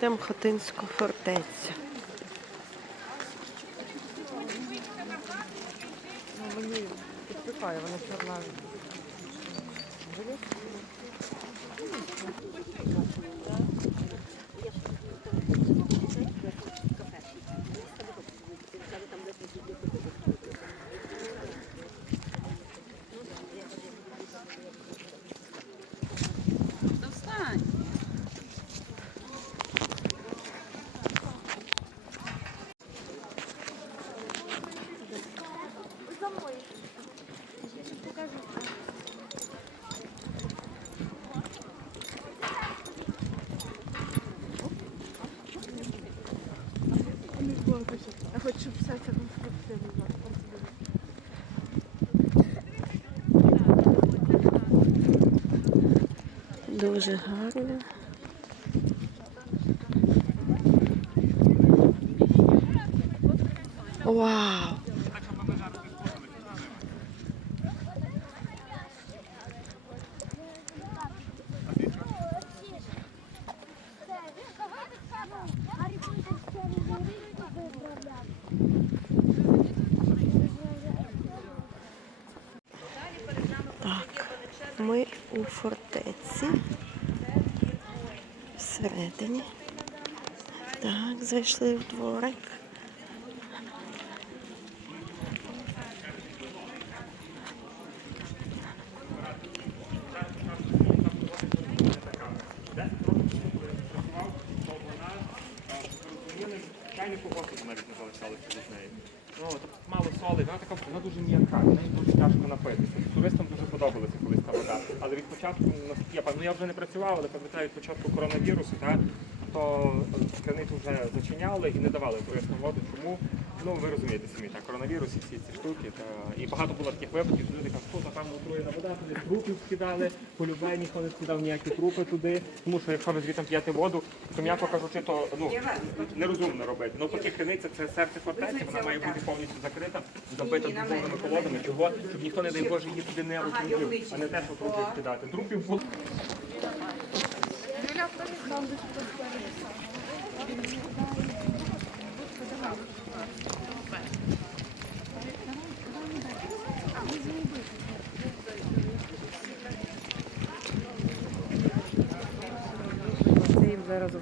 Йдемо в Хотинську фортецю. Ну, мені підпікає, вони чорнаві. Я хочу, все це конструктивно. Дуже гарно. Вау! Ми у фортеці. Всередині. Так, зайшли в дворик. Вона дуже м'яка, неї дуже тяжко напитися. Туристам дуже подобалася колись та вода. Але від початку, я ну я вже не працював, але пам'ятаю від початку коронавірусу, та, то е, вже зачиняли і не давали туристам воду. Чому? Ну ви розумієте самі, так, коронавірус і всі ці штуки. Та, і багато було таких випадків, люди кажуть, що напевно отруєна вода, туди трупів скидали, полюбе ніхто не скидав ніякі трупи туди. Тому що якщо ви звідти п'єте воду, то м'яко кажучи, то ну, нерозумно робити. Ну поки криниця це серце фортеці, вона має бути повністю закрита, забита дубовими колодами. Чого? Щоб ніхто, не дай Боже, її туди не окружив, а не те, що трупів скидати. Трупів було. Їм зараз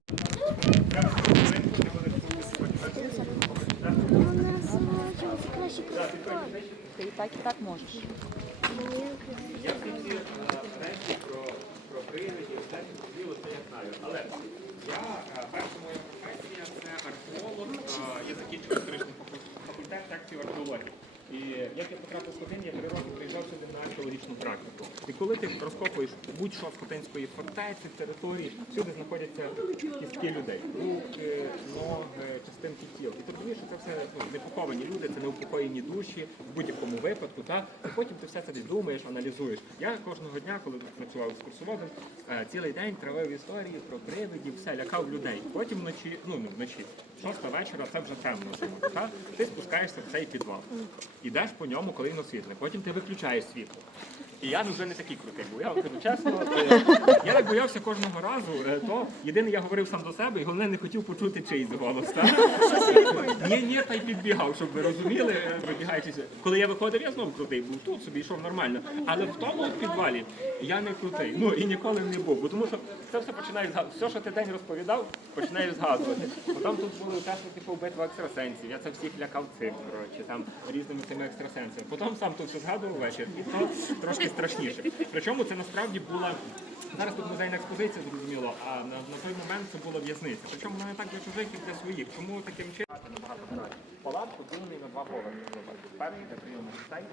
Ти і так, і так можеш. Про, привидів, все зрозуміло, це я знаю. Але я, е, перша моя професія це археолог. Е, Я закінчив історичний факультет, так секцію археології. І як я потрапив в один, я три роки приїжджав сюди на практику. І коли ти розкопуєш будь-що з Хотинської фортеці, території, всюди знаходяться кістки людей. Руки, ноги, частинки тіл. І ти розумієш, що це все ну, не люди, це не упокоєні душі в будь-якому випадку. Та? І потім ти все це десь думаєш, аналізуєш. Я кожного дня, коли працював з курсоводом, е, цілий день травив історії про привидів, все, лякав людей. Потім вночі, ну не вночі, шоста вечора, це вже темно. Та? Ти спускаєшся в цей підвал. Ідеш по ньому, коли він освітлений. Потім ти виключаєш baptized people. І я вже не такий крутий був. Я вам кажу чесно, е, я так боявся кожного разу, е, то єдине я говорив сам до себе, і головне не хотів почути чийсь голос. Ні, ні, та й підбігав, щоб ви розуміли, е, вибігаючи. Коли я виходив, я знову крутий був тут собі йшов нормально. Але в тому підвалі я не крутий. Ну і ніколи не був. Бо тому що це все починає згадувати. Все, що ти день розповідав, починаєш згадувати. Потім тут були учасники шоу битва екстрасенсів. Я це всіх лякав цим, коротше, там різними цими екстрасенсами. Потім сам тут все згадував ввечері, і то трошки страшніше. Причому це насправді була. Зараз тут музейна експозиція, зрозуміло, а на, на той момент це була в'язниця. Причому вона не так для чужих, як для своїх. Чому таким чином? Набагато краще. Палат поділений на два поверхи. Перший для прийому гостей,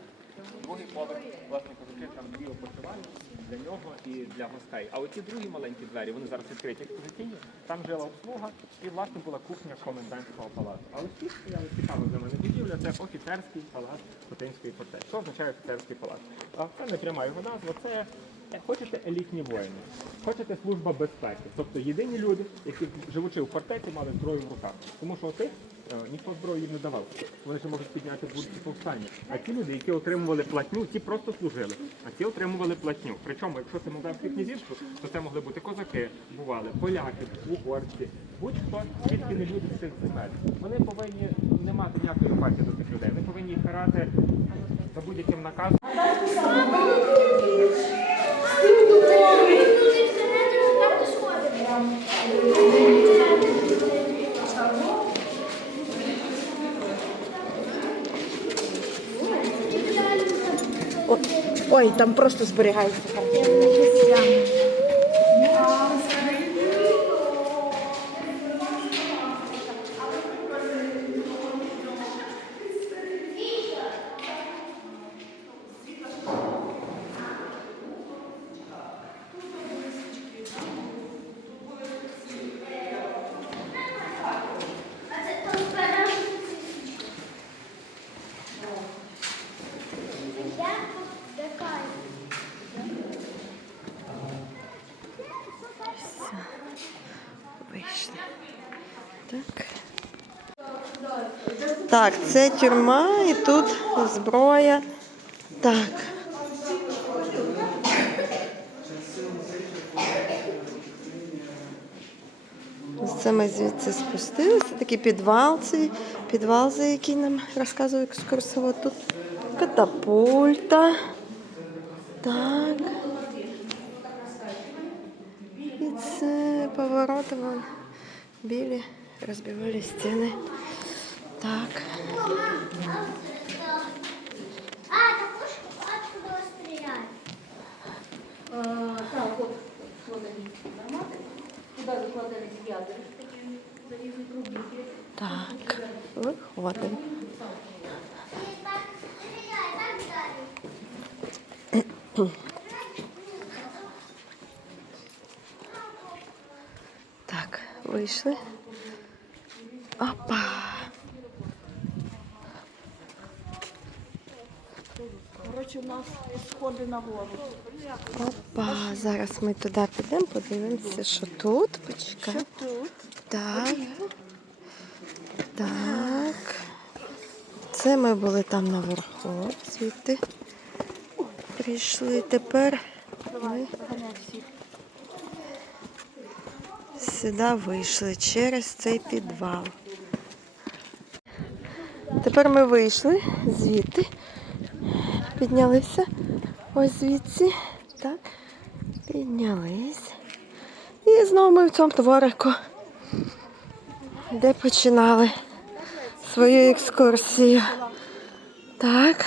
другий поверх, власне кажучи, там дві опочивальні для нього і для гостей. А оці другі маленькі двері, вони зараз відкриті експозиційні, там жила обслуга і власне була кухня комендантського палату. Але тут стояли цікаво для мене будівля, це офіцерський палац Хотинської фортеці. Що означає офіцерський палац? А Це не пряма його назва, це хочете елітні воїни, хочете служба безпеки. Тобто єдині люди, які живучи в фортеці, мали зброю в руках. Тому що тих е, ніхто зброю їм не давав. Вони ж можуть підняти будь-які повстання. А ті люди, які отримували платню, ті просто служили, а ті отримували платню. Причому, якщо це молдавське князівство, то це могли бути козаки, бували, поляки, угорці, будь-хто, тільки не люди з цих земель. Вони повинні не мати ніякої емпатії до цих людей. Вони повинні їх карати за будь-яким наказом. Ой, там просто зберігається. Так. Так, це тюрма і тут зброя. Так. Це ми звідси спустилися. Такий підвал, цей підвал, за який нам розказував екскурсовод. Тут катапульта. Так. І це повороти вон. Білі, розбивали стіни. Так. А, також откуда стріляти. Так, от складені гармати. Туди закладені ядер, залізні пробіги. Так. Виходимо. І так стріляй, так далі. Так, вийшли. Коротше, у нас сходи на гору. Опа. Зараз ми туди підемо, подивимося, що тут. Почекай. Що тут? Так. Так. Це ми були там наверху. Звідти прийшли. Тепер ми сюди вийшли через цей підвал. Тепер ми вийшли звідти, піднялися ось звідси. Так, піднялись. І знову ми в цьому дворику, де починали свою екскурсію. Так,